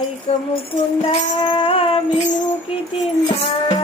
ఐక Mukunda మినుకి తిందా?